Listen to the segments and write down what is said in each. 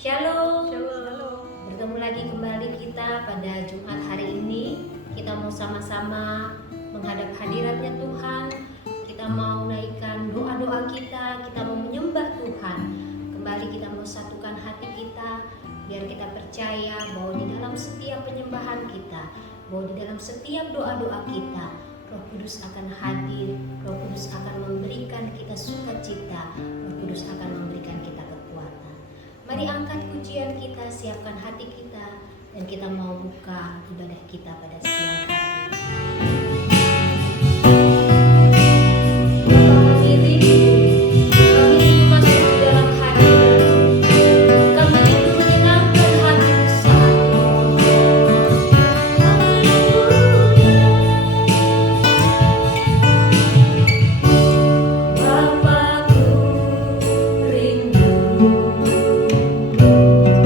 Shalom. Shalom. Bertemu lagi kembali kita pada Jumat hari ini. Kita mau sama-sama menghadap hadiratnya Tuhan. Kita mau naikkan doa-doa kita mau menyembah Tuhan. Kembali kita mau satukan hati kita, biar kita percaya bahwa di dalam setiap penyembahan kita, bahwa di dalam setiap doa-doa kita, Roh Kudus akan hadir, Roh Kudus akan memberikan kita sukacita, Roh Kudus akan memberikan kita kekuatan. Mari angkat pujian kita, siapkan hati kita, dan kita mau buka ibadah kita pada siang hari. Bapak hadirin, kami masuk di dalam hadirat. Kami rindu menyenangkan hati saat ini. Bapakku rindu rindukan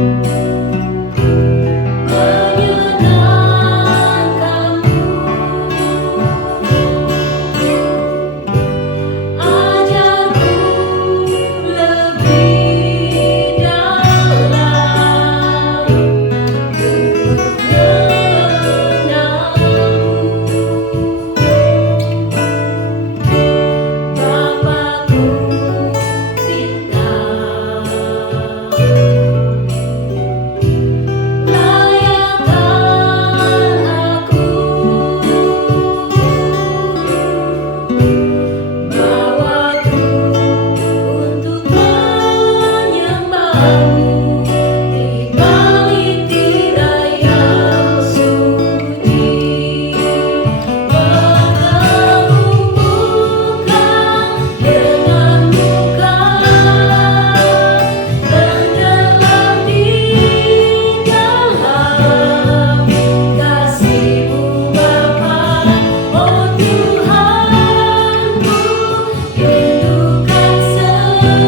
selalu.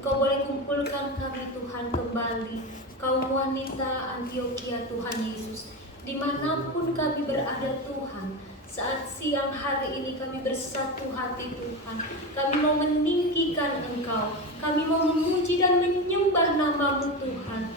Engkau boleh kumpulkan kami Tuhan kembali, kaum wanita Antioquia Tuhan Yesus, dimanapun kami berada Tuhan. Saat siang hari ini kami bersatu hati Tuhan. Kami mau meninggikan Engkau, kami mau memuji dan menyembah nama-Mu Tuhan.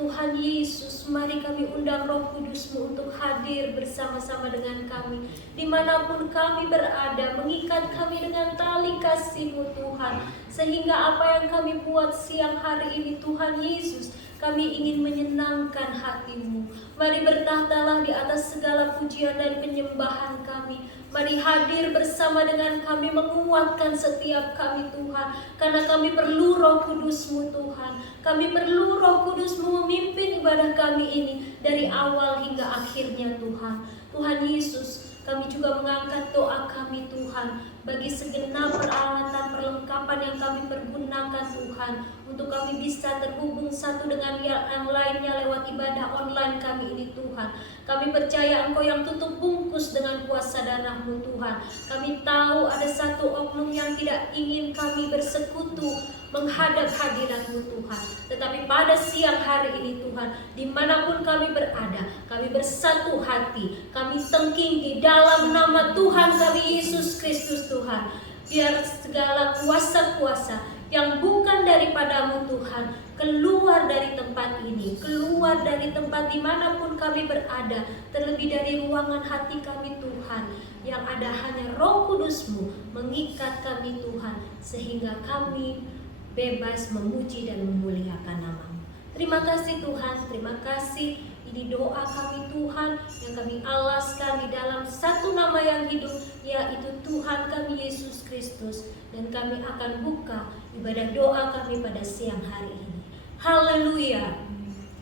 Tuhan Yesus, mari kami undang Roh Kudus-Mu untuk hadir bersama-sama dengan kami. Dimanapun kami berada, mengikat kami dengan tali kasih-Mu Tuhan. Sehingga apa yang kami buat siang hari ini Tuhan Yesus, kami ingin menyenangkan hati-Mu. Mari bertahtalah di atas segala pujian dan penyembahan kami. Mari hadir bersama dengan kami, menguatkan setiap kami Tuhan. Karena kami perlu Roh Kudus-Mu Tuhan. Kami perlu Roh Kudus-Mu memimpin ibadah kami ini dari awal hingga akhirnya Tuhan. Tuhan Yesus, kami juga mengangkat doa kami Tuhan bagi segenap peralatan perlengkapan yang kami pergunakan Tuhan, untuk kami bisa terhubung satu dengan yang lainnya lewat ibadah online kami ini Tuhan. Kami percaya Engkau yang tutup bungkus dengan kuasa darah-Mu Tuhan. Kami tahu ada satu oknum yang tidak ingin kami bersekutu menghadap hadirat-Mu Tuhan. Tetapi pada siang hari ini Tuhan, dimanapun kami berada, kami bersatu hati, kami tengking di dalam nama Tuhan kami Yesus Kristus Tuhan. Biar segala kuasa-kuasa yang bukan daripada-Mu Tuhan keluar dari tempat ini, keluar dari tempat dimanapun kami berada, terlebih dari ruangan hati kami Tuhan. Yang ada hanya Roh Kudus-Mu mengikat kami Tuhan, sehingga kami bebas memuji dan memuliakan nama-Mu. Terima kasih Tuhan, terima kasih. Ini doa kami Tuhan yang kami alaskan di dalam satu nama yang hidup, yaitu Tuhan kami Yesus Kristus. Dan kami akan buka ibadah doa kami pada siang hari ini. Haleluya,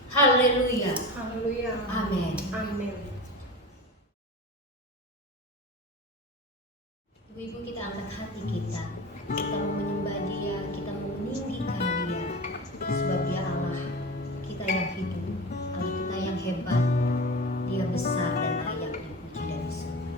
haleluya, Haleluya. amin. Amin. Ibu-ibu, kita angkat hati kita. Kita mau menyembah Dia, kita mau meninggikan Dia. Sebab Dia Allah kita yang hidup, Allah kita yang hebat. Dia besar dan layak dipuji dan disembah.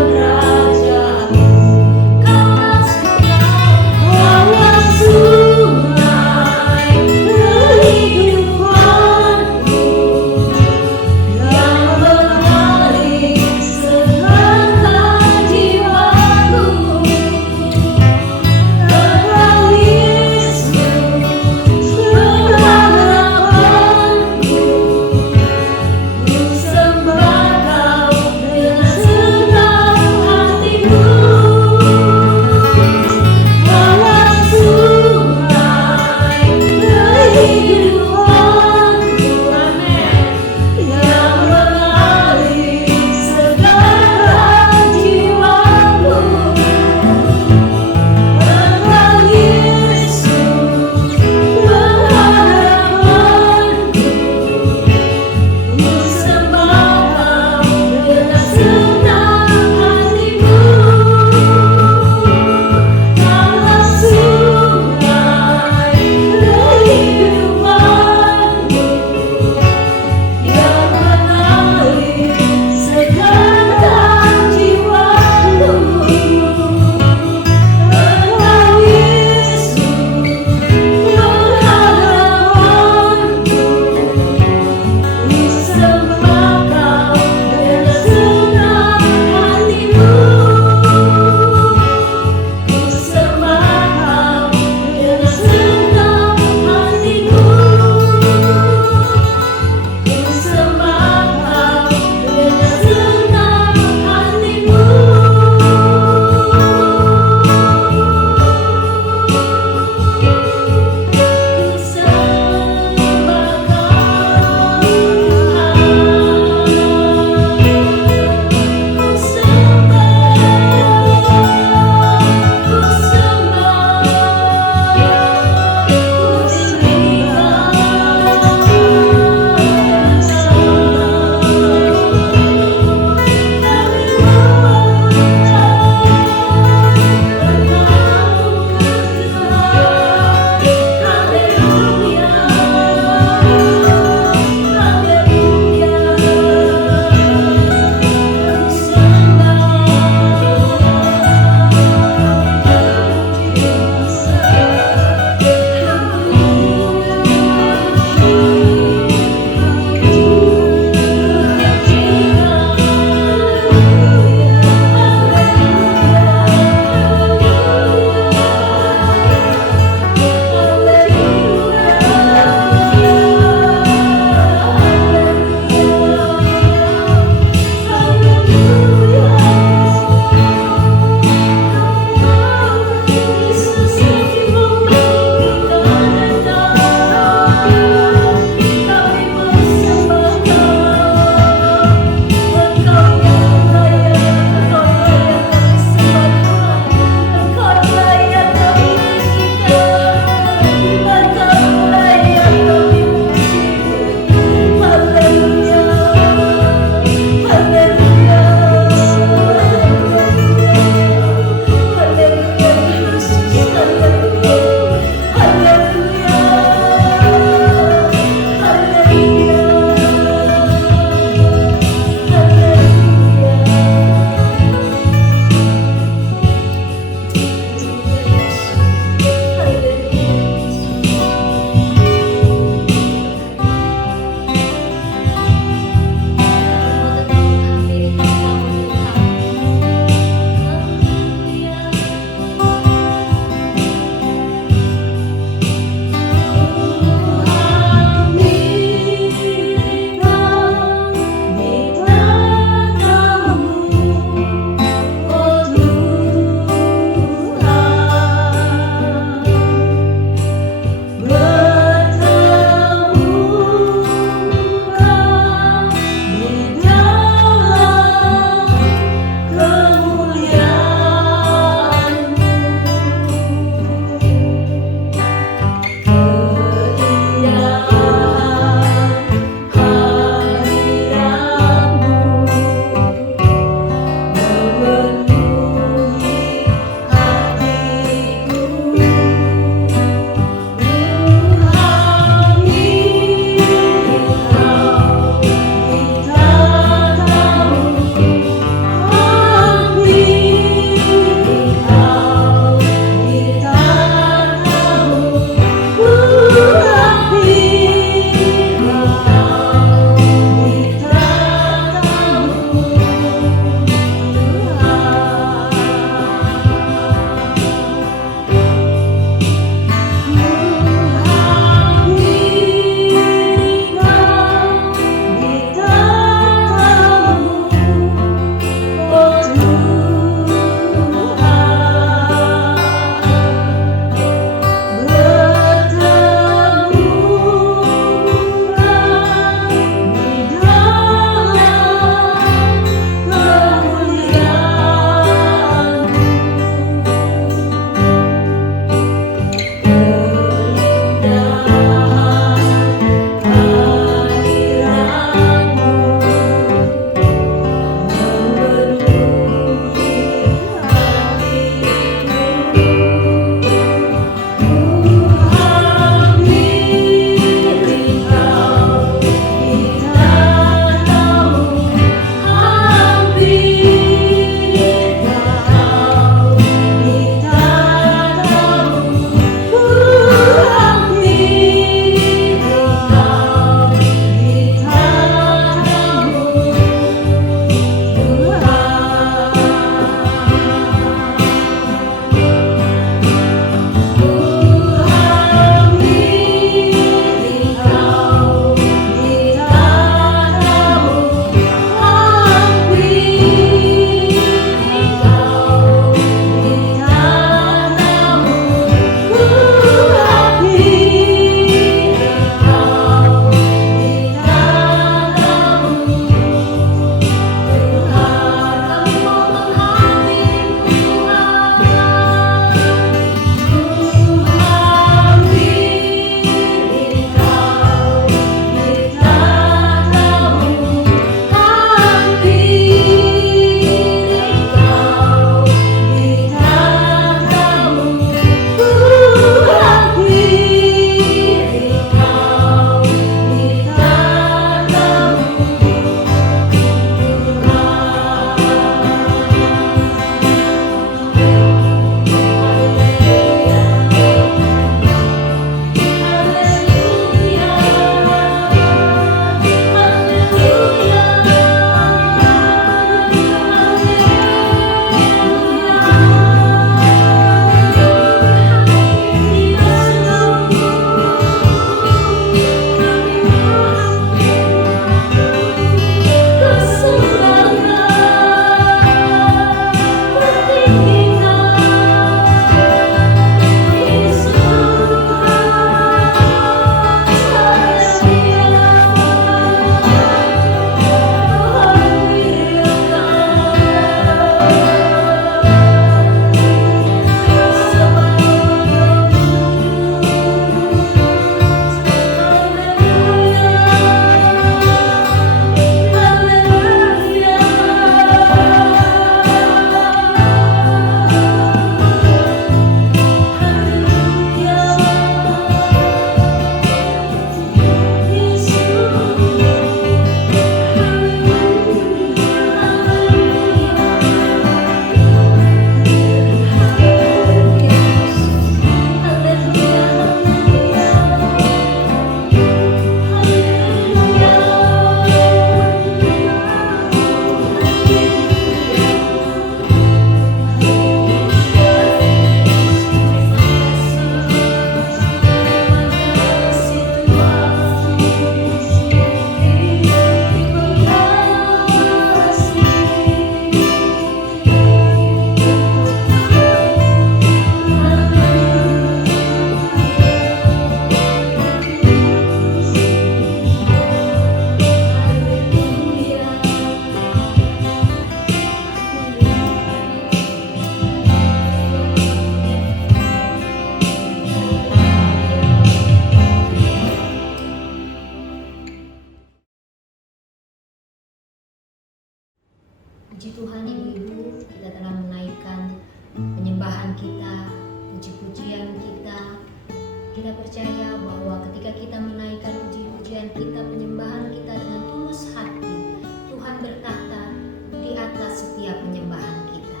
Kita percaya bahwa ketika kita menaikkan puji-pujian kita, penyembahan kita dengan tulus hati, Tuhan berkata di atas setiap penyembahan kita.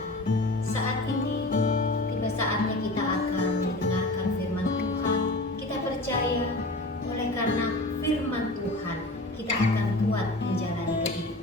Saat ini tiba saatnya kita akan mendengarkan firman Tuhan. Kita percaya oleh karena firman Tuhan kita akan kuat menjalani kehidupan.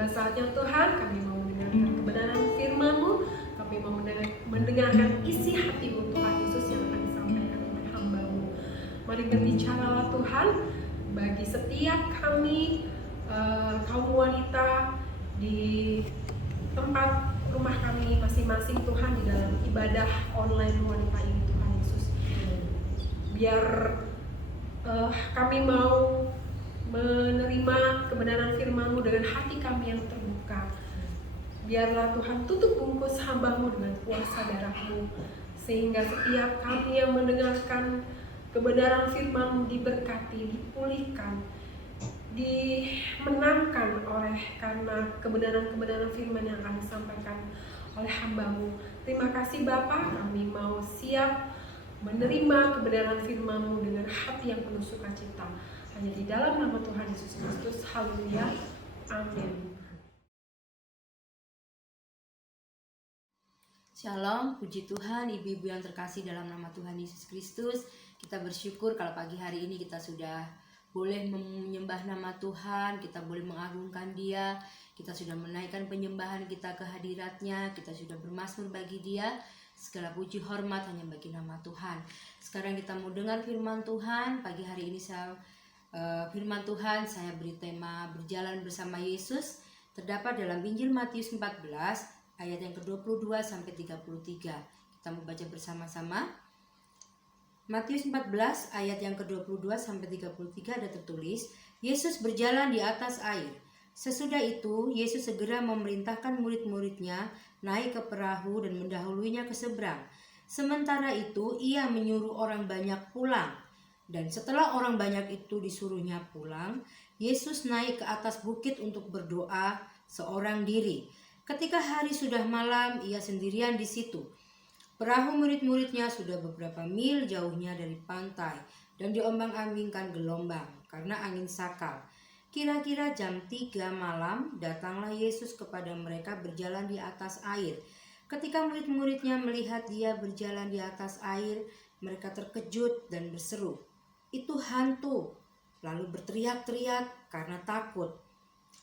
Tiba saatnya Tuhan, kami mau mendengarkan kebenaran firman-Mu, kami mau mendengarkan isi hati-Mu Tuhan Yesus yang akan disampaikan oleh hamba-Mu. Mari berbicaralah Tuhan bagi setiap kami kaum wanita di tempat rumah kami masing-masing Tuhan, di dalam ibadah online wanita ini Tuhan Yesus. Biar kami mau menerima kebenaran firman-Mu dengan hati kami yang terbuka. Biarlah Tuhan tutup bungkus hamba-Mu dengan kuasa darah-Mu, sehingga setiap kami yang mendengarkan kebenaran firman-Mu diberkati, dipulihkan, dimenangkan oleh karena kebenaran-kebenaran firman yang akan disampaikan oleh hamba-Mu. Terima kasih Bapa, kami mau siap menerima kebenaran firman-Mu dengan hati yang penuh sukacita. Hanya di dalam nama Tuhan Yesus Kristus. Haleluya. Amin. Shalom, puji Tuhan, ibu-ibu yang terkasih dalam nama Tuhan Yesus Kristus. Kita bersyukur kalau pagi hari ini kita sudah boleh menyembah nama Tuhan, kita boleh mengagungkan Dia, kita sudah menaikkan penyembahan kita ke hadirat-Nya, kita sudah bermazmur bagi Dia. Segala puji hormat hanya bagi nama Tuhan. Sekarang kita mau dengar firman Tuhan. Pagi hari ini firman Tuhan saya beri tema berjalan bersama Yesus, terdapat dalam Injil Matius 14 ayat yang ke-22 sampai 33. Kita mau baca bersama-sama. Matius 14 ayat yang ke-22 sampai 33 ada tertulis, Yesus berjalan di atas air. Sesudah itu, Yesus segera memerintahkan murid-muridnya naik ke perahu dan mendahuluinya ke seberang. Sementara itu, ia menyuruh orang banyak pulang. Dan setelah orang banyak itu disuruhnya pulang, Yesus naik ke atas bukit untuk berdoa seorang diri. Ketika hari sudah malam, ia sendirian di situ. Perahu murid-muridnya sudah beberapa mil jauhnya dari pantai dan diombang-ambingkan gelombang karena angin sakal. Kira-kira jam 3 malam datanglah Yesus kepada mereka berjalan di atas air. Ketika murid-muridnya melihat dia berjalan di atas air, mereka terkejut dan berseru, "Itu hantu!" Lalu berteriak-teriak karena takut.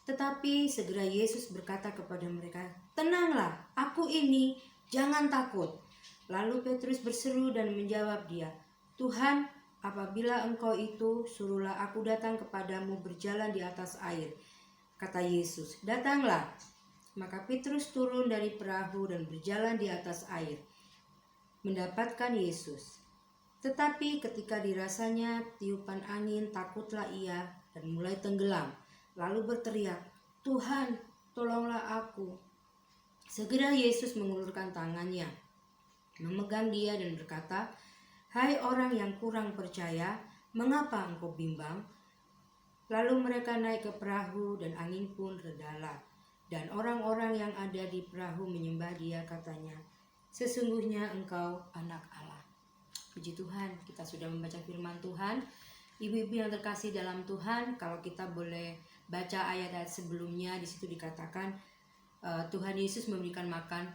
Tetapi segera Yesus berkata kepada mereka, "Tenanglah, aku ini, jangan takut." Lalu Petrus berseru dan menjawab dia, "Tuhan, apabila Engkau itu, suruhlah aku datang kepadamu berjalan di atas air." Kata Yesus, "Datanglah." Maka Petrus turun dari perahu dan berjalan di atas air, mendapatkan Yesus. Tetapi ketika dirasanya tiupan angin, takutlah ia dan mulai tenggelam. Lalu berteriak, "Tuhan, tolonglah aku." Segera Yesus mengulurkan tangannya, memegang dia dan berkata, "Hai orang yang kurang percaya, mengapa engkau bimbang?" Lalu mereka naik ke perahu dan angin pun redalah. Dan orang-orang yang ada di perahu menyembah dia, katanya, "Sesungguhnya engkau anak Allah." Puji Tuhan, kita sudah membaca firman Tuhan. Ibu-ibu yang terkasih dalam Tuhan, kalau kita boleh baca ayat-ayat sebelumnya, di situ dikatakan Tuhan Yesus memberikan makan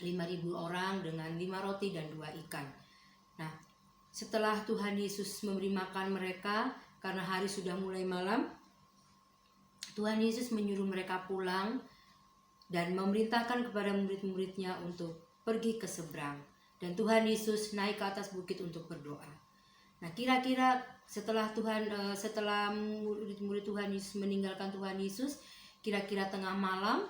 5.000 orang dengan 5 roti dan 2 ikan. Nah, setelah Tuhan Yesus memberi makan mereka, karena hari sudah mulai malam, Tuhan Yesus menyuruh mereka pulang dan memerintahkan kepada murid-muridnya untuk pergi ke seberang. Dan Tuhan Yesus naik ke atas bukit untuk berdoa. Nah, kira-kira setelah murid-murid Tuhan Yesus meninggalkan Tuhan Yesus, kira-kira tengah malam,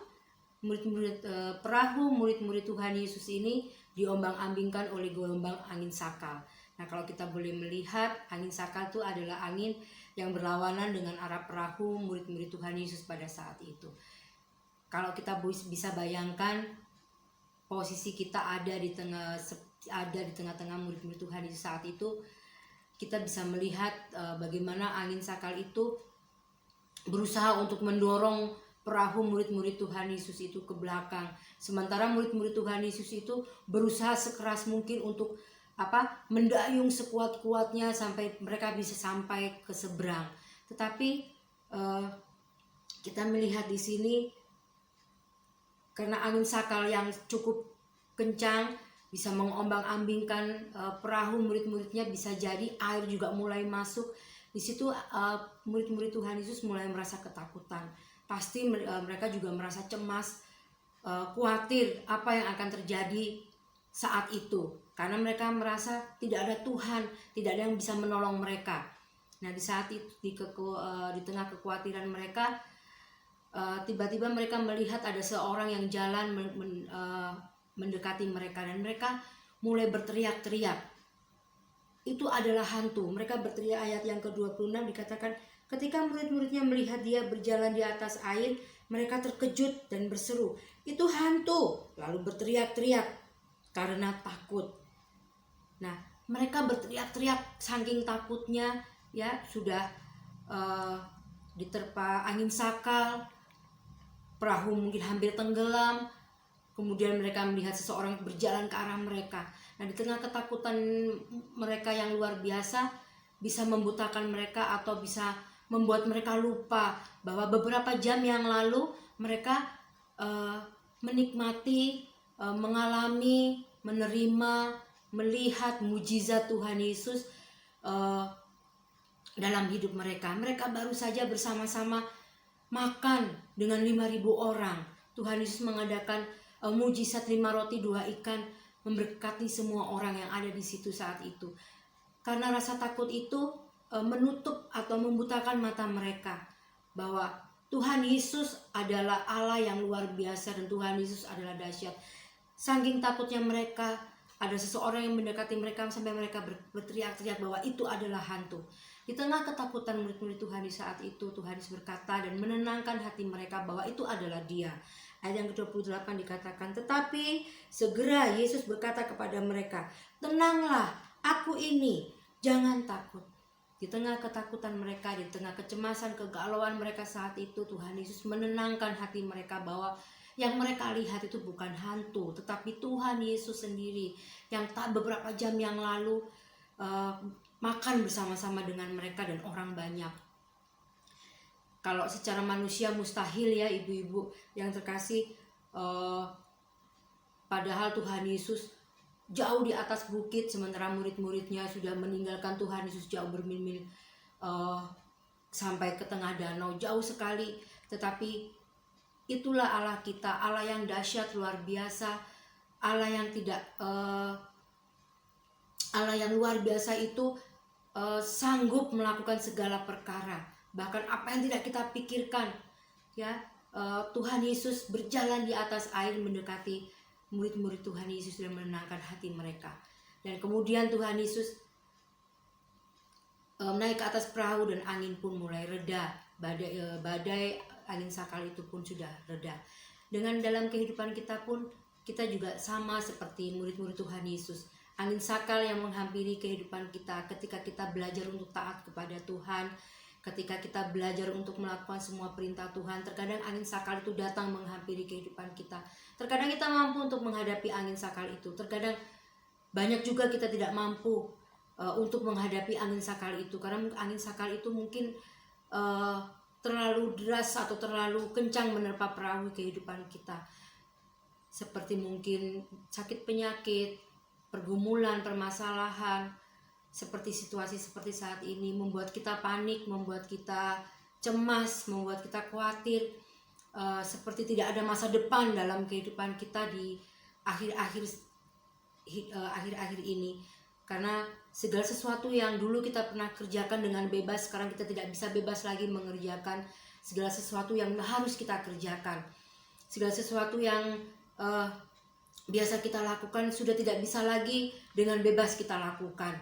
perahu murid-murid Tuhan Yesus ini diombang-ambingkan oleh gelombang angin sakal. Nah, kalau kita boleh melihat, angin sakal itu adalah angin yang berlawanan dengan arah perahu murid-murid Tuhan Yesus pada saat itu. Kalau kita bisa bayangkan, posisi kita ada di tengah-tengah murid-murid Tuhan Yesus saat itu, kita bisa melihat bagaimana angin sakal itu berusaha untuk mendorong perahu murid-murid Tuhan Yesus itu ke belakang. Sementara murid-murid Tuhan Yesus itu berusaha sekeras mungkin untuk mendayung sekuat-kuatnya sampai mereka bisa sampai ke seberang. Tetapi kita melihat di sini, karena angin sakal yang cukup kencang bisa mengombang-ambingkan perahu murid-muridnya, bisa jadi air juga mulai masuk. Di situ murid-murid Tuhan Yesus mulai merasa ketakutan. pasti mereka juga merasa cemas, khawatir apa yang akan terjadi saat itu, karena mereka merasa tidak ada Tuhan, tidak ada yang bisa menolong mereka. Nah, di saat itu di tengah kekhawatiran mereka, tiba-tiba mereka melihat ada seorang yang jalan mendekati mereka, dan mereka mulai berteriak-teriak. Itu adalah hantu. Mereka berteriak. Ayat yang ke-26 dikatakan, ketika murid-muridnya melihat dia berjalan di atas air, mereka terkejut dan berseru, "Itu hantu!" Lalu berteriak-teriak karena takut. Nah, mereka berteriak-teriak saking takutnya, ya, sudah diterpa angin sakal, perahu mungkin hampir tenggelam. Kemudian mereka melihat seseorang berjalan ke arah mereka. Nah, di tengah ketakutan mereka yang luar biasa, bisa membutakan mereka atau bisa membuat mereka lupa bahwa beberapa jam yang lalu mereka menikmati, mengalami, menerima, melihat mujizat Tuhan Yesus dalam hidup mereka. Mereka baru saja bersama-sama makan dengan 5.000 orang. Tuhan Yesus mengadakan mujizat 5 roti 2 ikan, memberkati semua orang yang ada di situ saat itu. Karena rasa takut itu menutup atau membutakan mata mereka bahwa Tuhan Yesus adalah Allah yang luar biasa dan Tuhan Yesus adalah dahsyat. Saking takutnya mereka, ada seseorang yang mendekati mereka sampai mereka berteriak-teriak bahwa itu adalah hantu. Di tengah ketakutan murid-murid Tuhan di saat itu, Tuhan Yesus berkata dan menenangkan hati mereka bahwa itu adalah Dia. Ayat yang ke-28 dikatakan, tetapi segera Yesus berkata kepada mereka, "Tenanglah, aku ini, jangan takut." Di tengah ketakutan mereka, di tengah kecemasan, kegalauan mereka saat itu, Tuhan Yesus menenangkan hati mereka bahwa yang mereka lihat itu bukan hantu, tetapi Tuhan Yesus sendiri yang beberapa jam yang lalu makan bersama-sama dengan mereka dan orang banyak. Kalau secara manusia mustahil ya ibu-ibu yang terkasih, padahal Tuhan Yesus jauh di atas bukit sementara murid-muridnya sudah meninggalkan Tuhan Yesus jauh bermil-mil sampai ke tengah danau, jauh sekali. Tetapi itulah Allah kita, Allah yang dahsyat luar biasa, Allah yang tidak Allah yang luar biasa itu sanggup melakukan segala perkara. Bahkan apa yang tidak kita pikirkan, ya, Tuhan Yesus berjalan di atas air mendekati murid-murid Tuhan Yesus dan menenangkan hati mereka. Dan kemudian Tuhan Yesus naik ke atas perahu dan angin pun mulai reda. Badai angin sakal itu pun sudah reda. Dengan dalam kehidupan kita pun kita juga sama seperti murid-murid Tuhan Yesus. Angin sakal yang menghampiri kehidupan kita ketika kita belajar untuk taat kepada Tuhan. Ketika kita belajar untuk melakukan semua perintah Tuhan, terkadang angin sakal itu datang menghampiri kehidupan kita. Terkadang kita mampu untuk menghadapi angin sakal itu. Terkadang banyak juga kita tidak mampu untuk menghadapi angin sakal itu. Karena angin sakal itu mungkin terlalu deras atau terlalu kencang menerpa perahu kehidupan kita. Seperti mungkin sakit penyakit, pergumulan, permasalahan, seperti situasi seperti saat ini membuat kita panik, membuat kita cemas, membuat kita khawatir, seperti tidak ada masa depan dalam kehidupan kita di akhir-akhir ini. Karena segala sesuatu yang dulu kita pernah kerjakan dengan bebas, sekarang kita tidak bisa bebas lagi mengerjakan segala sesuatu yang harus kita kerjakan. Segala sesuatu yang biasa kita lakukan sudah tidak bisa lagi dengan bebas kita lakukan.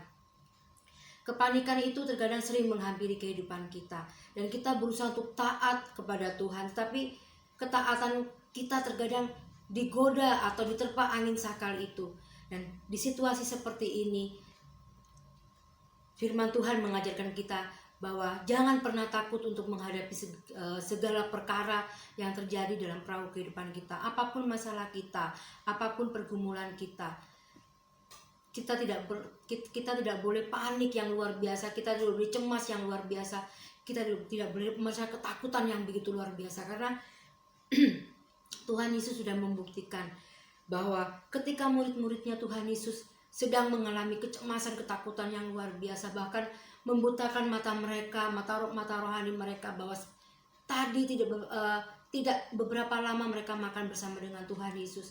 Kepanikan itu terkadang sering menghampiri kehidupan kita dan kita berusaha untuk taat kepada Tuhan, tapi ketaatan kita terkadang digoda atau diterpa angin sakal itu. Dan di situasi seperti ini, firman Tuhan mengajarkan kita bahwa jangan pernah takut untuk menghadapi segala perkara yang terjadi dalam perahu kehidupan kita. Apapun masalah kita, apapun pergumulan kita, kita tidak boleh panik yang luar biasa, kita tidak boleh cemas yang luar biasa, kita tidak boleh merasa ketakutan yang begitu luar biasa. Karena Tuhan Yesus sudah membuktikan bahwa ketika murid-muridnya Tuhan Yesus sedang mengalami kecemasan, ketakutan yang luar biasa, bahkan membutakan mata mereka, mata rohani mereka, bahwa tadi tidak beberapa lama mereka makan bersama dengan Tuhan Yesus,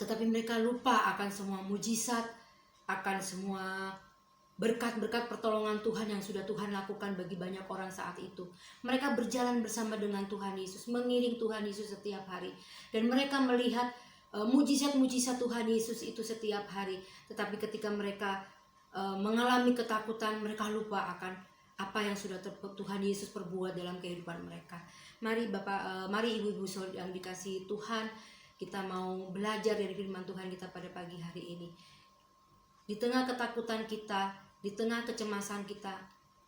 tetapi mereka lupa akan semua mujizat, akan semua berkat-berkat pertolongan Tuhan yang sudah Tuhan lakukan bagi banyak orang saat itu. Mereka berjalan bersama dengan Tuhan Yesus, mengiring Tuhan Yesus setiap hari, dan mereka melihat mujizat-mujizat Tuhan Yesus itu setiap hari. Tetapi ketika mereka mengalami ketakutan, mereka lupa akan apa yang sudah Tuhan Yesus perbuat dalam kehidupan mereka. Mari Bapak, mari ibu-ibu yang dikasihi Tuhan, kita mau belajar dari firman Tuhan kita pada pagi hari ini. Di tengah ketakutan kita, di tengah kecemasan kita,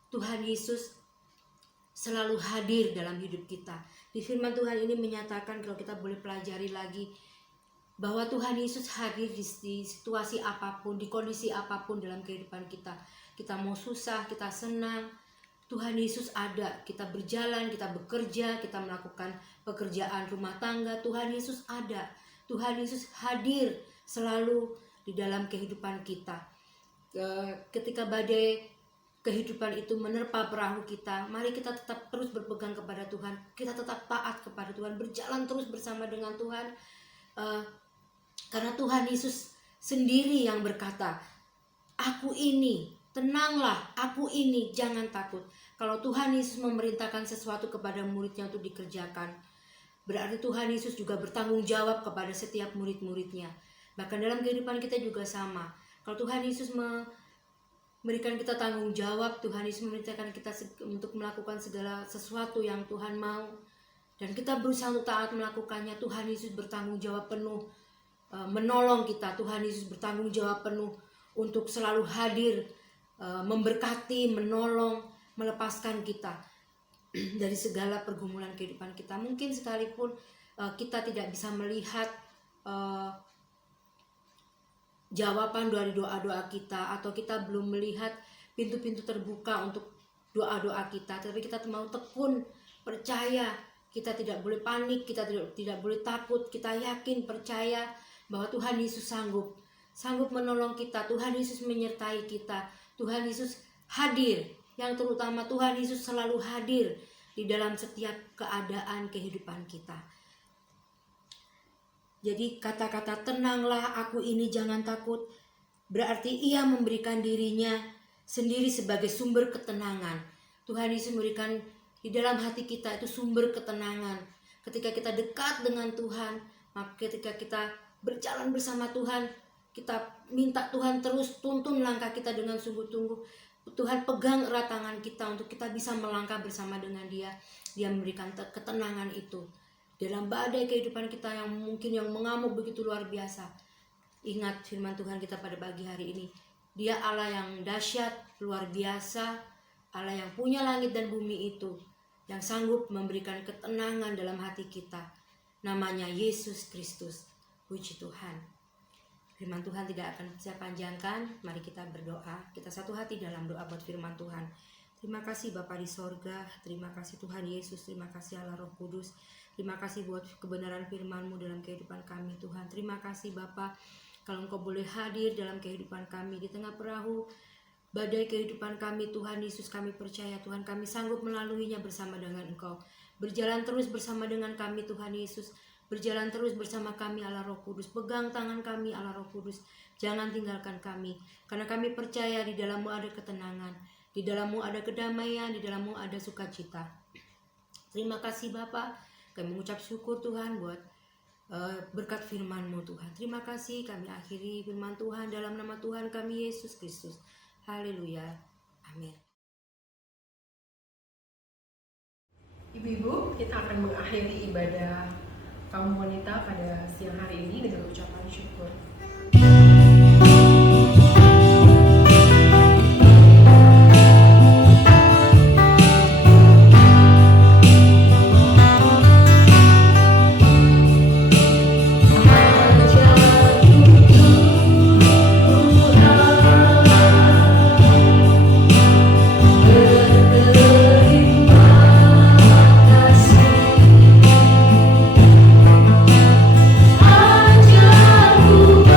Tuhan Yesus selalu hadir dalam hidup kita. Di firman Tuhan ini menyatakan, kalau kita boleh pelajari lagi, bahwa Tuhan Yesus hadir di situasi apapun, di kondisi apapun dalam kehidupan kita. Kita mau susah, kita senang, Tuhan Yesus ada. Kita berjalan, kita bekerja, kita melakukan pekerjaan rumah tangga, Tuhan Yesus ada. Tuhan Yesus hadir selalu di dalam kehidupan kita. Ketika badai kehidupan itu menerpa perahu kita, mari kita tetap terus berpegang kepada Tuhan. Kita tetap taat kepada Tuhan, berjalan terus bersama dengan Tuhan. Karena Tuhan Yesus sendiri yang berkata, "Aku ini, tenanglah, aku ini, jangan takut." Kalau Tuhan Yesus memerintahkan sesuatu kepada muridnya untuk dikerjakan, berarti Tuhan Yesus juga bertanggung jawab kepada setiap murid-muridnya. Bahkan dalam kehidupan kita juga sama. Kalau Tuhan Yesus memberikan kita tanggung jawab, Tuhan Yesus memerintahkan kita untuk melakukan segala sesuatu yang Tuhan mau, dan kita berusaha untuk taat melakukannya, Tuhan Yesus bertanggung jawab penuh menolong kita. Tuhan Yesus bertanggung jawab penuh untuk selalu hadir, memberkati, menolong, melepaskan kita dari segala pergumulan kehidupan kita. Mungkin sekalipun kita tidak bisa melihat jawaban dari doa-doa kita, atau kita belum melihat pintu-pintu terbuka untuk doa-doa kita, tapi kita mau tekun, percaya, kita tidak boleh panik, kita tidak boleh takut, kita yakin, percaya bahwa Tuhan Yesus sanggup menolong kita. Tuhan Yesus menyertai kita, Tuhan Yesus hadir, yang terutama Tuhan Yesus selalu hadir di dalam setiap keadaan kehidupan kita. Jadi kata-kata "tenanglah, aku ini, jangan takut" berarti Ia memberikan dirinya sendiri sebagai sumber ketenangan. Tuhan Yesus memberikan di dalam hati kita itu sumber ketenangan. Ketika kita dekat dengan Tuhan, maka ketika kita berjalan bersama Tuhan, kita minta Tuhan terus tuntun langkah kita dengan sungguh-sungguh. Tuhan pegang erat tangan kita untuk kita bisa melangkah bersama dengan Dia. Dia memberikan ketenangan itu dalam badai kehidupan kita yang mungkin yang mengamuk begitu luar biasa. Ingat firman Tuhan kita pada pagi hari ini. Dia Allah yang dahsyat, luar biasa, Allah yang punya langit dan bumi itu, yang sanggup memberikan ketenangan dalam hati kita. Namanya Yesus Kristus. Puji Tuhan. Firman Tuhan tidak akan saya panjangkan. Mari kita berdoa. Kita satu hati dalam doa buat firman Tuhan. Terima kasih Bapa di sorga. Terima kasih Tuhan Yesus. Terima kasih Allah Roh Kudus. Terima kasih buat kebenaran firman-Mu dalam kehidupan kami Tuhan. Terima kasih Bapa, kalau Engkau boleh hadir dalam kehidupan kami di tengah perahu badai kehidupan kami. Tuhan Yesus, kami percaya Tuhan, kami sanggup melaluinya bersama dengan Engkau. Berjalan terus bersama dengan kami Tuhan Yesus. Berjalan terus bersama kami Allah Roh Kudus. Pegang tangan kami Allah Roh Kudus. Jangan tinggalkan kami, karena kami percaya di dalam-Mu ada ketenangan, di dalam-Mu ada kedamaian, di dalam-Mu ada sukacita. Terima kasih Bapa. Kami mengucap syukur Tuhan buat berkat firman-Mu Tuhan. Terima kasih, kami akhiri firman Tuhan dalam nama Tuhan kami Yesus Kristus. Haleluya. Amin. Ibu-ibu, kita akan mengakhiri ibadah kaum wanita pada siang hari ini dengan ucapan syukur. Ajarku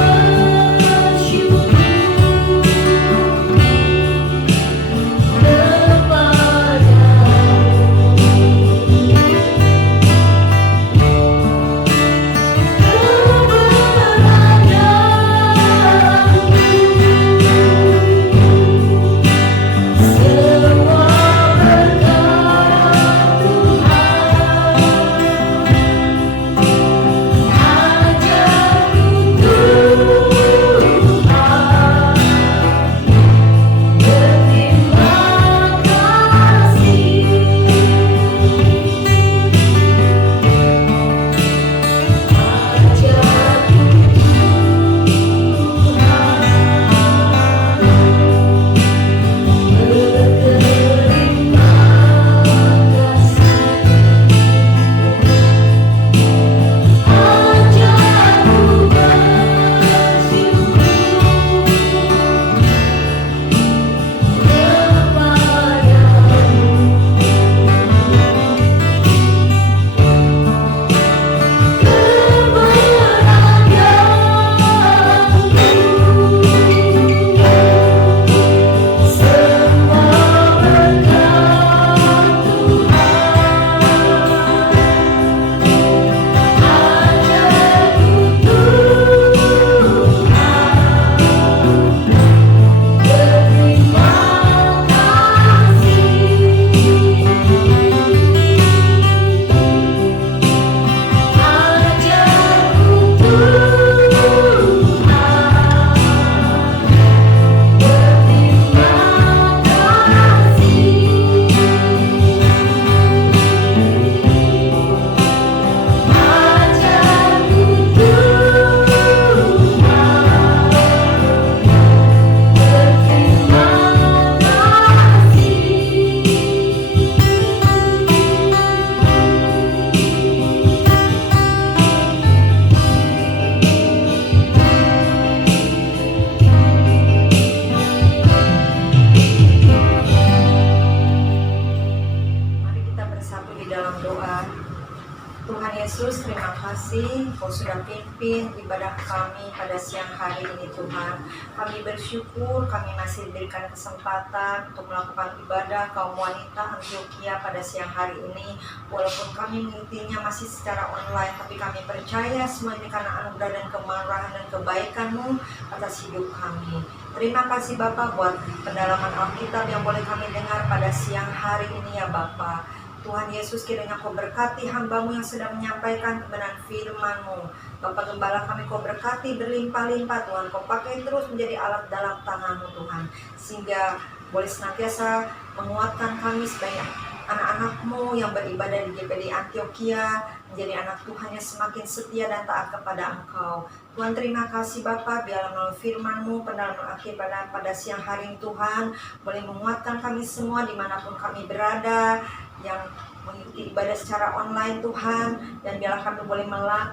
Tuhan Yesus, terima kasih Kau sudah pimpin ibadah kami pada siang hari ini Tuhan. Kami bersyukur kami masih diberikan kesempatan untuk melakukan ibadah kaum wanita Antioquia pada siang hari ini. Walaupun kami mengikutinya masih secara online, tapi kami percaya semua ini karena anugerah dan kemurahan dan kebaikan-Mu atas hidup kami. Terima kasih Bapa buat pendalaman Alkitab yang boleh kami dengar pada siang hari ini ya Bapa. Tuhan Yesus, kiranya Kau berkati hamba-Mu yang sedang menyampaikan kebenaran firman-Mu. Bapak Gembala kami Kau berkati berlimpah-limpah Tuhan. Kau pakai terus menjadi alat dalam tangan-Mu Tuhan. Sehingga boleh senantiasa menguatkan kami sebagai anak-anak-Mu yang beribadah di GPD Antioquia. Menjadi anak Tuhan yang semakin setia dan taat kepada Engkau. Tuhan terima kasih Bapa, biarlah melalui firman-Mu pendalaman akhir pada siang hari ini Tuhan. Boleh menguatkan kami semua dimanapun kami berada, yang mengikuti ibadah secara online Tuhan, dan biarlah kami boleh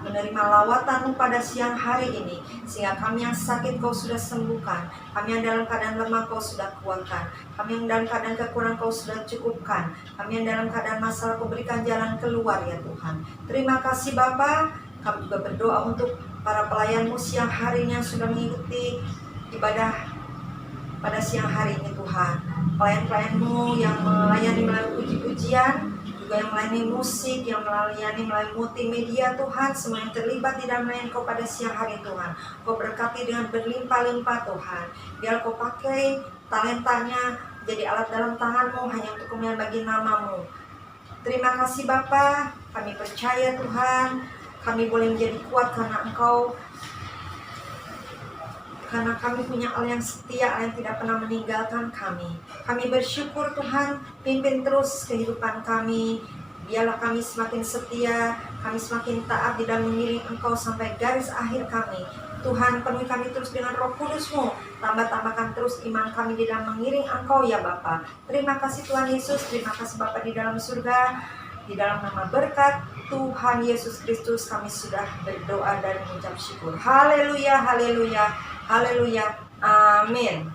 menerima lawatan-Mu pada siang hari ini, sehingga kami yang sakit Kau sudah sembuhkan, kami yang dalam keadaan lemah Kau sudah kuatkan, kami yang dalam keadaan kekurangan Kau sudah cukupkan, kami yang dalam keadaan masalah Kau berikan jalan keluar ya Tuhan. Terima kasih Bapa. Kami juga berdoa untuk para pelayan-Mu siang hari ini yang sudah mengikuti ibadah pada siang hari ini Tuhan. Pelayan-pelayan-Mu yang melayani melalui puji-pujian, juga yang melayani musik, yang melayani melalui multimedia Tuhan, semua yang terlibat di dalam melayani Kau pada siang hari Tuhan. Kau berkati dengan berlimpah-limpah Tuhan. Biar Kau pakai talentanya jadi alat dalam tangan-Mu hanya untuk kemuliaan bagi nama-Mu. Terima kasih Bapa, kami percaya Tuhan, kami boleh menjadi kuat karena Engkau, karena kami punya Allah yang setia, Allah yang tidak pernah meninggalkan kami. Kami bersyukur Tuhan, pimpin terus kehidupan kami. Biarlah kami semakin setia, kami semakin taat di dalam mengiring Engkau sampai garis akhir kami. Tuhan, penuhi kami terus dengan Roh Kudus-Mu. Tambahkan terus iman kami di dalam mengiring Engkau ya Bapa. Terima kasih Tuhan Yesus, terima kasih Bapa di dalam surga. Di dalam nama berkat Tuhan Yesus Kristus kami sudah berdoa dan mengucap syukur. Haleluya, haleluya, haleluya. Amin.